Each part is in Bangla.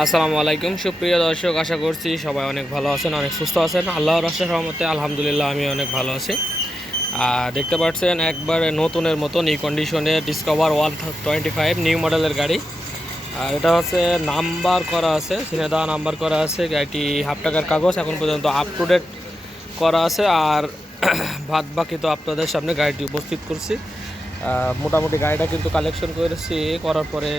আসসালামু আলাইকুম। সুপ্রিয় দর্শক, আশা করছি সবাই অনেক ভালো আছেন, অনেক সুস্থ আছেন। আল্লাহর রাস্তার রহমতে, আলহামদুলিল্লাহ, আমি অনেক ভালো আছি। দেখতে পাচ্ছেন, একবারে নতুনের মতন এই কন্ডিশনে Discover one twenty five new মডেলের গাড়ি। আর এটা হচ্ছে নাম্বার করা আছে সিনে দেওয়া নাম্বার করা আছে, গাড়িটি হাফ টাকার কাগজ, এখন পর্যন্ত আপ টু ডেট করা আছে। আর ভাত বাকি তো আপনাদের সামনে গাড়িটি উপস্থিত করছি। মোটামুটি গাড়িটা কিন্তু কালেকশন করেছি, করার পরে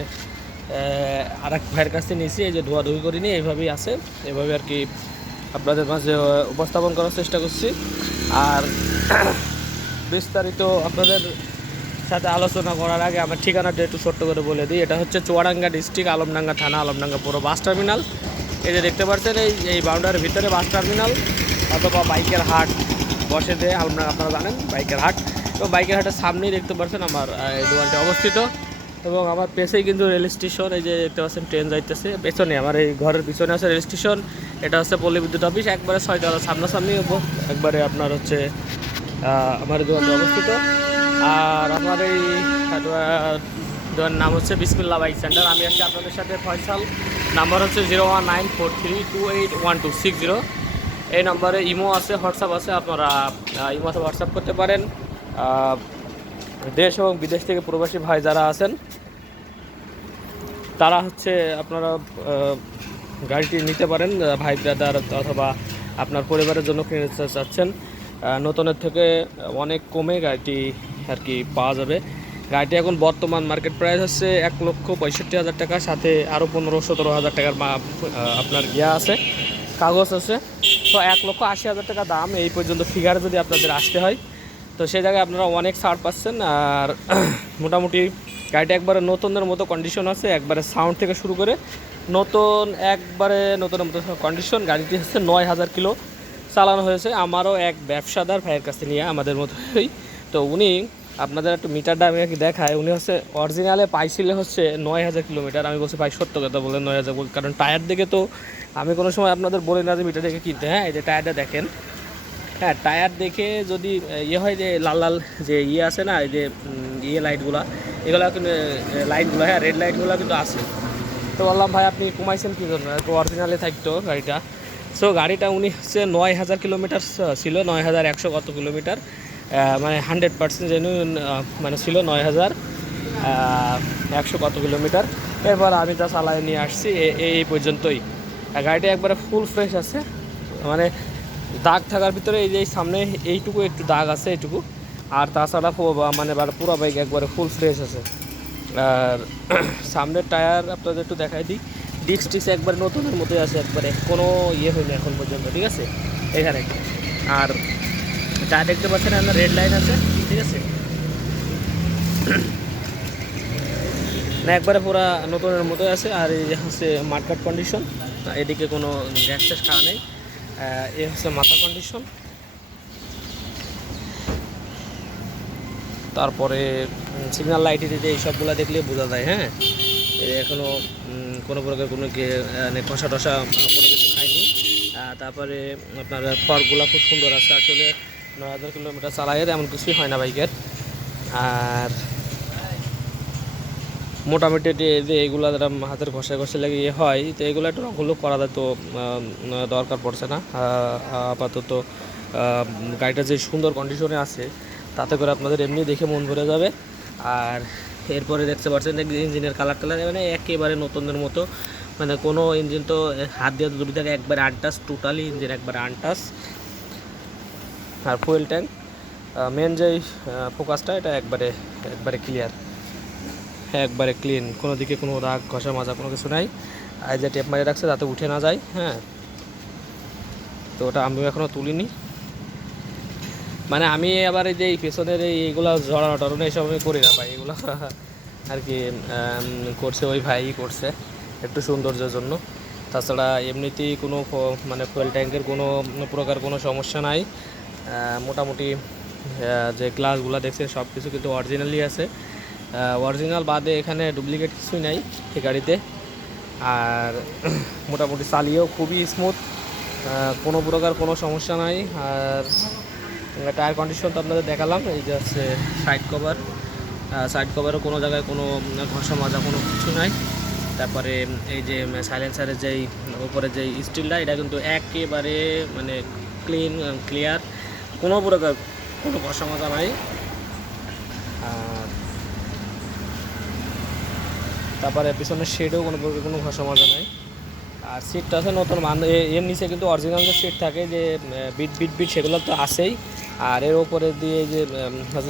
আর এক ভাইয়ের কাছ নিয়েছি, এই যে ধোয়াধুয়ি করিনি এইভাবেই আছে। এভাবে আর কি আপনাদের মাঝে উপস্থাপন করার চেষ্টা করছি। আর বিস্তারিত আপনাদের সাথে আলোচনা করার আগে আমার ঠিকানাটা একটু ছোট্ট করে বলে দিই। এটা হচ্ছে চুয়াডাঙ্গা ডিস্ট্রিক্ট, আলমডাঙ্গা থানা, আলমডাঙ্গা পুরো বাস টার্মিনাল। এই যে দেখতে পাচ্ছেন, এই এই বাউন্ডারির ভিতরে বাস টার্মিনাল অথবা বাইকের হাট বসে দিয়ে আলমডাঙ্গা আপনারা জানেন, বাইকের হাট। তো বাইকের হাটের সামনেই দেখতে পাচ্ছেন আমার এই দোকানটি অবস্থিত। এবং আমার পেছেই কিন্তু রেল স্টেশন, এই যে দেখতে পাচ্ছেন, ট্রেন যাইতেছে। পেছনে আমার এই ঘরের পিছনে আছে রেল স্টেশন। এটা হচ্ছে পল্লী বিদ্যুৎ অফিস, একবারে ছয়টা সামনাসামনি একবারে আপনার হচ্ছে আমার এই দোকানটি অবস্থিত। আর আমার এই দোকানের নাম হচ্ছে বিসমিল্লা বাইক সেন্টার। আমি আজকে আপনাদের সাথে ফয়সাল। নাম্বার হচ্ছে zero one nine four three two eight one two six zero. এই নম্বরে ইমো আছে, হোয়াটসঅ্যাপ আছে, আপনারা ইমো হোয়াটসঅ্যাপ করতে পারেন। দেশ এবং বিদেশ থেকে প্রবাসী ভাই যারা আছেন, তারা হচ্ছে আপনারা গাড়িটি নিতে পারেন, ভাই ব্রাদার অথবা আপনার পরিবারের জন্য কিনে চাচ্ছেন। নতুনের থেকে অনেক কমে গাড়িটি আর কি পাওয়া যাবে। গাড়িটি এখন বর্তমান মার্কেট প্রাইস হচ্ছে এক লক্ষ পঁয়ষট্টি হাজার টাকা, সাথে আরও পনেরো সতেরো হাজার টাকার আপনার ইয়া আছে, কাগজ আছে। তো এক লক্ষ আশি হাজার টাকা দাম এই পর্যন্ত ফিগার যদি আপনাদের আসতে হয় তো সেই জায়গায় আপনারা অনেক ছাড় পাচ্ছেন আর মোটামুটি গাড়িটা একবারে নতুনের মতো কন্ডিশন আছে, একবারে সাউন্ড থেকে শুরু করে নতুন, একবারে নতুনের মতো কন্ডিশন গাড়িটি হচ্ছে নয় হাজার কিলো চালানো হয়েছে আমারও এক ব্যবসাদার ভাইয়ের কাছে নিয়ে আমাদের মতোই তো উনি আপনাদের একটু মিটারটা আমি দেখায় উনি হচ্ছে অরিজিনালে পাইছিলে হচ্ছে নয় হাজার কিলোমিটার। আমি বলছি, ভাই, সত্য কথা বলে নয় হাজার কারণ টায়ার দেখে তো আমি কোনো সময় আপনাদের বলি না যে মিটার দেখে কিনতে। হ্যাঁ এই যে টায়ারটা দেখেন হ্যাঁ টায়ার দেখে যদি ইয়ে হয় যে লাল লাল যে ইয়ে আছে না যে ইয়ে লাইটগুলা এগুলো কিন্তু লাইটগুলো হ্যাঁ রেড লাইটগুলো কিন্তু আছে। তো বললাম, ভাই, আপনি কমাইছেন কী জন্য? একটু অরিজিনালে থাকতো গাড়িটা। সো গাড়িটা উনি হচ্ছে নয় হাজার কিলোমিটার ছিল, নয় হাজার একশো কত কিলোমিটার মানে হান্ড্রেড পার্সেন্ট জেনুইন মানে ছিল নয় হাজার একশো কত কিলোমিটার এরপর আমি তা চালাই নিয়ে আসছি এই পর্যন্তই। গাড়িটা একবারে ফুল ফ্রেশ আছে। মানে দাগ থাকার ভিতরে এই যে সামনে এইটুকু একটু দাগ আছে এইটুকু। আর তাছাড়া মানে পুরো বাইক একবারে ফুল ফ্রেশ আছে। আর সামনের টায়ার আপনাদের একটু দেখাই দিই। ডিস্ক টিক্স একবারে নতুনের মতোই আছে, একবারে কোনো ইয়ে হয়নি এখন পর্যন্ত, ঠিক আছে? এখানে। আর টায়ার দেখতে পাচ্ছেন আপনার রেড লাইন আছে, ঠিক আছে? না, একবারে পুরা নতুনের মতোই আছে, আর এই যে হচ্ছে মার্কেট কন্ডিশন এদিকে কোনো গ্যাস ট্যাস খাওয়া নেই। এ হচ্ছে মাথা কন্ডিশন তারপরে সিগন্যাল লাইট দিতে এই সবগুলো দেখলে বোঝা যায় হ্যাঁ? এ এখনও কোনো প্রকার কোনো গে- মানে কষা টসা কোনো কিছু আহ, তারপরে আপনার পরগুলো খুব সুন্দর আছে। আসলে নয় হাজার কিলোমিটার চালায় এমন কিছুই হয় না বাইকের। আর মোটামুটি যে- এগুলো যারা হাতের ঘষে ঘষে লাগে ইয়ে হয়, তো এগুলো একটু রঙগুলো করা তো দরকার পড়ছে না। আপাতত গাড়িটা যে সুন্দর কন্ডিশনে আছে, তাতে করে আপনাদের এমনি দেখে মন ভরে যাবে। আর এরপরে দেখতে পাচ্ছেন ইঞ্জিনের কালার টালার মানে একেবারে নতুনের মতো। মানে কোনো ইঞ্জিন তো হাত দিয়ে দুটি থাকে, একবারে আনটাস টোটালি ইঞ্জিন একবারে আনটাস আর ফুয়েল ট্যাঙ্ক মেন যে ফোকাসটা এটা একবারে একবারে ক্লিয়ার একবারে ক্লিন কোনো দিকে কোনো রাগ, ঘষা মাজা কোনো কিছু নাই। আর যে টেপ মারিয়ে রাখছে তাতে উঠে না যায় হ্যাঁ। তো ওটা আমিও এখনও তুলিনি। মানে আমি আবার এই যে এই পেছনের এই এইগুলো জড়ানো টড়ানো এইসব আমি করি না ভাই, এগুলো আর কি করছে ওই ভাই করছে একটু সৌন্দর্যের জন্য। তাছাড়া এমনিতেই কোনো মানে ফুয়েল ট্যাঙ্কের কোনো প্রকার কোনো সমস্যা নাই। মোটামুটি যে গ্লাসগুলো দেখছে সব কিছু কিন্তু অরিজিনালি আছে। অরিজিনাল বাদে এখানে ডুপ্লিকেট কিছুই নাই এই গাড়িতে। আর মোটামুটি চালিয়েও খুবই স্মুথ কোনো প্রকার কোনো সমস্যা নাই। আর টায়ার কন্ডিশন তো আপনাদের দেখালাম, এই যে হচ্ছে সাইড কভার সাইড কভারও কোনো জায়গায় কোনো ঘষা মাজা কোনো কিছু নাই। তারপরে, এই যে সাইলেন্সারের যেই, উপরে যে স্টিলটা এটা কিন্তু একেবারে মানে ক্লিন ক্লিয়ার কোনো প্রকার কোনো ঘষা মাজা নাই। তারপরে পিছনের শেডেও কোনো কোনো মাজা নাই। আর সিটটা আছে নতুন, মান এর নিচে কিন্তু অরিজিনাল যে সিট থাকে যে বিট বিট বিট সেগুলো তো আছেই। আর এর ওপরে দিয়ে যে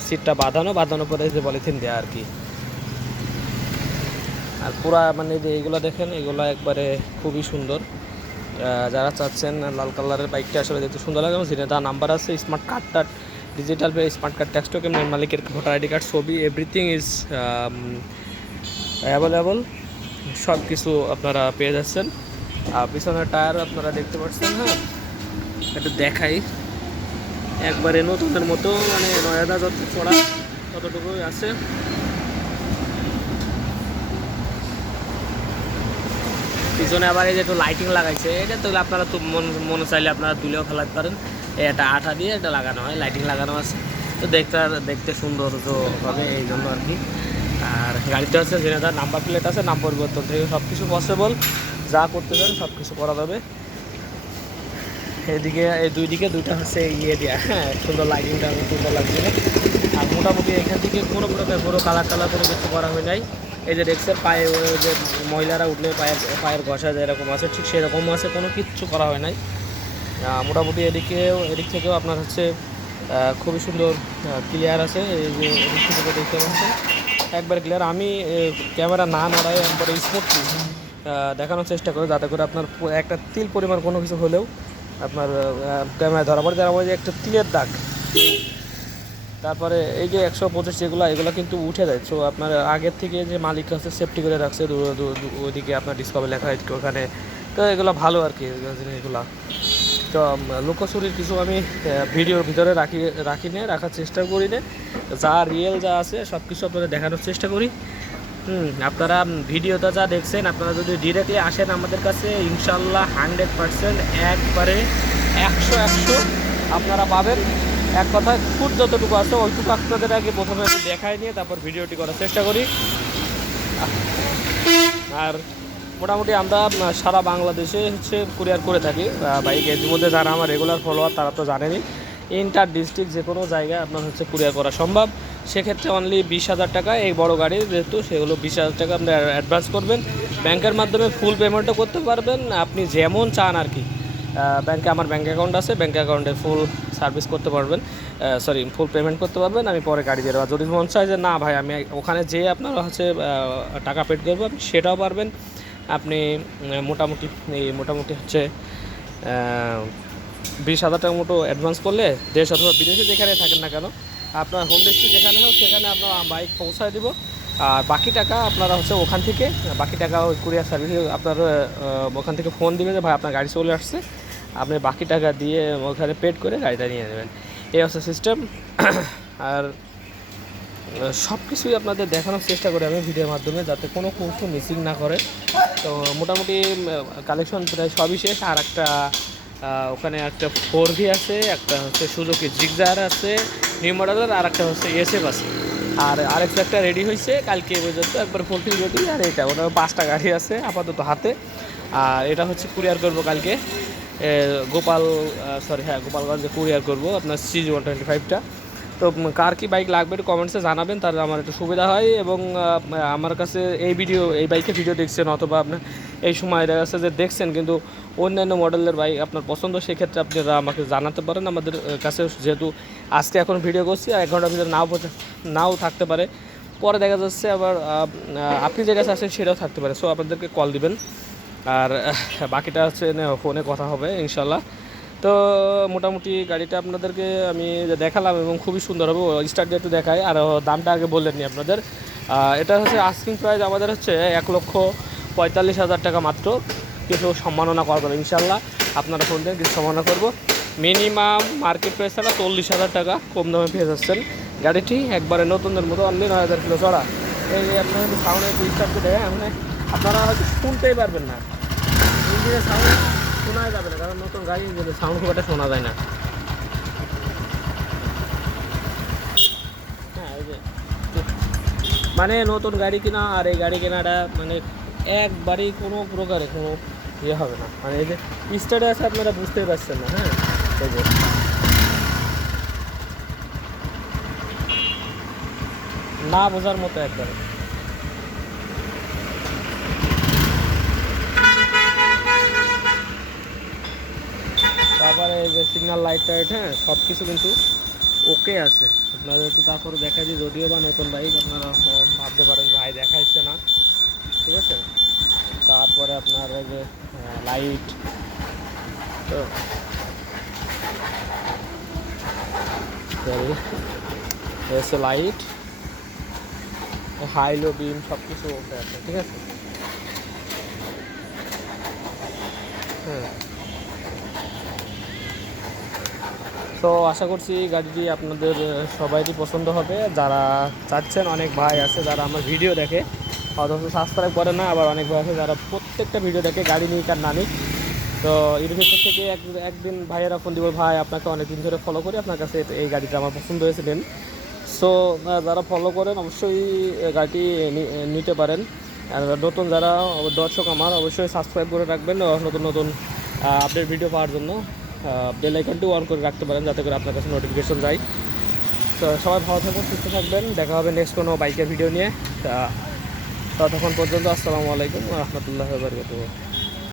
সিটটা বাঁধানো, বাঁধানোর পরে যে পলিথিন দেওয়া আর কি। আর পুরা মানে যে এইগুলো দেখেন, এগুলো একবারে খুবই সুন্দর। যারা চাচ্ছেন লাল কালারের বাইকটা আসলে দেখতে সুন্দর লাগে, এবং যেটা তার নাম্বার আছে স্মার্ট কার্ড টার digital smart card tax token মালিকের ভোটার আইডি কার্ড ছবি এভরিথিং ইজ অ্যাভেলেবল সব কিছু আপনারা পেয়ে যাচ্ছেন। আর পিছনের টায়ার আপনারা দেখতে পাচ্ছেন হ্যাঁ। একটু দেখাই। একবারে নতুনের মতো মানে নয়াদা যত চড়া ততটুকুই আছে। পিছনে আবার এই যে একটু লাইটিং লাগাইছে, এটা তো আপনারা তো মন মনে চাইলে আপনারা তুলেও ফেলাতে পারেন। একটা আঠা দিয়ে এটা লাগানো হয় লাইটিং লাগানো আছে। তো দেখতে দেখতে সৌন্দর্য হবে, এই জন্য আর কি। আর গাড়িতে আছে তার নাম্বার প্লেট আছে, নাম পরিবর্তন থেকে সব কিছু পসিবল যা করতে চান সব কিছু করা যাবে। এদিকে, এই দুই দিকে, দুইটা হচ্ছে ইয়ে দেওয়া হ্যাঁ সুন্দর লাইটিংটা সুন্দর লাগছে। আর মোটামুটি এখান থেকে কোনো প্রকার কোনো কালার টালার কোনো কিছু করা হয় নাই। এই যে রেক্সের পায়ে যে মহিলারা উঠলে পায়ের পায়ের ঘষা যেরকম আছে, ঠিক সেরকম আছে, কোনো কিচ্ছু করা হয় নাই। মোটামুটি এদিকেও এদিক থেকেও আপনার হচ্ছে খুবই সুন্দর ক্লিয়ার আছে। এই যে এদিক থেকে দেখতে পাচ্ছেন একবার ক্লিয়ার আমি ক্যামেরা না নড়াই একবারে স্মুথলি দেখানোর চেষ্টা করি যাতে করে আপনার একটা তিল পরিমাণ কোনো কিছু হলেও আপনার ক্যামেরায় ধরা পড়ে। যারা যে একটা তিলের দাগ, তারপরে এই যে একশো পঁচিশ যেগুলো, এগুলো কিন্তু উঠে যায়। সো আপনার আগের থেকে যে মালিক আছে সেফটি করে রাখছে ওইদিকে আপনার ডিসকাভার লেখা ওখানে তো এগুলো ভালো আর কি এগুলো তো লুকোচুরির কিছু আমি ভিডিওর ভিতরে রাখি রাখি নে, রাখার চেষ্টা করি নে। যা রিয়েল যা আছে সব কিছু আপনাদের দেখানোর চেষ্টা করি। হুম, আপনারা ভিডিওটা যা দেখছেন, আপনারা যদি ডিরেক্টলি আসেন আমাদের কাছে ইনশাল্লাহ হান্ড্রেড পার্সেন্ট একবারে একশো একশো আপনারা পাবেন। এক কথায় ফুট যতটুকু আছে, ওইটুকু আপনাদের আগে প্রথমে দেখাই নিয়ে তারপর ভিডিওটি করার চেষ্টা করি। আর মোটামুটি আমরা সারা বাংলাদেশে হচ্ছে কুরিয়ার করে থাকি। বাইক এর মধ্যে যারা আমার রেগুলার ফলোয়ার তারা তো জানেনই ইন্টার ডিস্ট্রিক্ট যে কোনো জায়গায় আপনার হচ্ছে কুরিয়ার করা সম্ভব। সেক্ষেত্রে অনলি বিশ হাজার টাকা এই বড় গাড়ির যেহেতু সেগুলো বিশ হাজার টাকা আপনি অ্যাডভান্স করবেন। ব্যাংকের মাধ্যমে ফুল পেমেন্টও করতে পারবেন। আপনি যেমন চান আর কি। ব্যাংকে আমার ব্যাঙ্ক অ্যাকাউন্ট আছে ব্যাঙ্ক অ্যাকাউন্টে ফুল সার্ভিস করতে পারবেন। সরি ফুল পেমেন্ট করতে পারবেন। আমি পরে গাড়ি দিয়ে দেবো যদি মন চায় যে না ভাই, আমি ওখানে যেয়ে আপনার হচ্ছে টাকা পেড করব, আপনি সেটাও পারবেন। আপনি মোটামুটি, এই মোটামুটি হচ্ছে বিশ হাজার টাকা মতো অ্যাডভান্স করলে দেশ অথবা বিদেশে যেখানে থাকেন না কেন, আপনার হোম ডিস্ট্রিক্ট যেখানে হোক, সেখানে আপনার বাইক পৌঁছায় দিব। আর বাকি টাকা আপনারা হচ্ছে ওখান থেকে, বাকি টাকা ওই কুরিয়ার সার্ভিস আপনার ওখান থেকে ফোন দিবে যে, ভাই, আপনার গাড়ি চলে আসছে। আপনি বাকি টাকা দিয়ে ওখানে পেড করে গাড়িটা নিয়ে নেবেন। এই হচ্ছে সিস্টেম আর সব কিছুই আপনাদের দেখানোর চেষ্টা করি আমি ভিডিওর মাধ্যমে যাতে কোনো কিছু মিসিং না করে। তো মোটামুটি কালেকশন প্রায় সবই শেষ। আর একটা ওখানে একটা ফোর ভি আছে, একটা হচ্ছে সুজুকি জিগজার আছে নিউ মডেলের আর একটা হচ্ছে এসএফ আছে। আর আরেকটা একটা রেডি হয়েছে কালকে পর্যন্ত একবার ফুলফিল রেডি আর এটা ওটা পাঁচটা গাড়ি আছে আপাতত হাতে। আর এটা হচ্ছে কুরিয়ার করব কালকে। গোপাল সরি হ্যাঁ গোপালগঞ্জে কুরিয়ার করব, আপনার সিজি ওয়ান টোয়েন্টি ফাইভটা তো কার কি বাইক লাগবে একটু কমেন্টসে জানাবেন, তাহলে আমার একটু সুবিধা হয় এবং আমার কাছে এই ভিডিও এই বাইকে ভিডিও দেখছেন অথবা আপনার এই সময় দেখা যাচ্ছে যে দেখছেন, কিন্তু অন্যান্য মডেলের বাইক আপনার পছন্দ, সেক্ষেত্রে আপনারা আমাকে জানাতে পারেন। আমাদের কাছে যেহেতু আজকে এখন ভিডিও করছি, আর এক ঘণ্টার ভিতরে নাও নাও থাকতে পারে। পরে দেখা যাচ্ছে আবার আপনি যে কাছে আছেন সেটাও থাকতে পারে। সো আপনাদেরকে কল দিবেন। আর বাকিটা হচ্ছে ফোনে কথা হবে ইনশাল্লাহ তো মোটামুটি গাড়িটা আপনাদেরকে আমি দেখালাম এবং খুবই সুন্দর হবে স্টার্ট একটু দেখাই, আর দামটা আগে বললেননি আপনাদের। এটা হচ্ছে আস্কিং প্রাইস আমাদের হচ্ছে এক লক্ষ পঁয়তাল্লিশ হাজার টাকা মাত্র। কিছু সম্মাননা করা যাবে ইনশাল্লাহ আপনারা ফোন দেন, কিছু সম্মাননা করব। মিনিমাম মার্কেট প্রাইস ছাড়া চল্লিশ হাজার টাকা, কম দামে পেয়ে যাচ্ছেন। গাড়িটি একবারে নতুনদের মতো অনলি নয় হাজার কিলো চড়া। এই আপনার সাউন্ড স্টার্ট করে দেয় আপনারা হয়তো শুনতেই পারবেন না। সাউন্ড শোনাই যাবে না, কারণ নতুন গাড়ি সাউন্ড খুব একটা শোনা যায় না। হ্যাঁ মানে নতুন গাড়ি কেনা আর এই গাড়ি কেনাটা মানে একবারেই কোনো প্রকারে কোনো ইয়ে হবে না। মানে এই যে, স্টার্টে আছে আপনারা বুঝতেই পারছেন না হ্যাঁ? এই না বোঝার মতো একবারে তারপরে এই যে সিগন্যাল লাইট টাইট হ্যাঁ সব কিছু কিন্তু ওকে আছে। আপনাদের একটু তারপরে দেখা যায় যদিও বা নতুন বাইক আপনারা ভাবতে পারেন ভাই দেখাইছে না। ঠিক আছে? তারপরে আপনার এই যে লাইট তো। এসে লাইট হাইলো বিম সব কিছু ওকে আছে, ঠিক আছে? হ্যাঁ। তো আশা করছি গাড়িটি আপনাদের সবাইরই পছন্দ হবে। যারা চাচ্ছেন, অনেক ভাই আছে যারা আমার ভিডিও দেখে, অথচ সাবস্ক্রাইব করে না, আবার অনেক ভাই আছে যারা প্রত্যেকটা ভিডিও দেখে গাড়ি নিক আর না নিক। তো ভিতর থেকে এক, একদিন ভাইয়েরা ফোন দিব, ভাই, আপনাকে অনেকদিন ধরে ফলো করি, আপনার কাছে এই গাড়িটা আমার পছন্দ হয়েছে, নেন। সো যারা ফলো করেন, অবশ্যই গাড়িটি নিতে পারেন। নতুন যারা দর্শক আমার, অবশ্যই সাবস্ক্রাইব করে রাখবেন, নতুন নতুন আপডেট ভিডিও পাওয়ার জন্য। বেল আইকনটিও অন করে রাখতে পারেন যাতে করে আপনার কাছে নোটিফিকেশন যায়। তো সবাই ভালো থাকবেন সুস্থ থাকবেন। দেখা হবে নেক্সট কোনো বাইকের ভিডিও নিয়ে। তা, ততক্ষণ পর্যন্ত আসসালামু আলাইকুম রহমতুল্লাহ বারকাতুহ।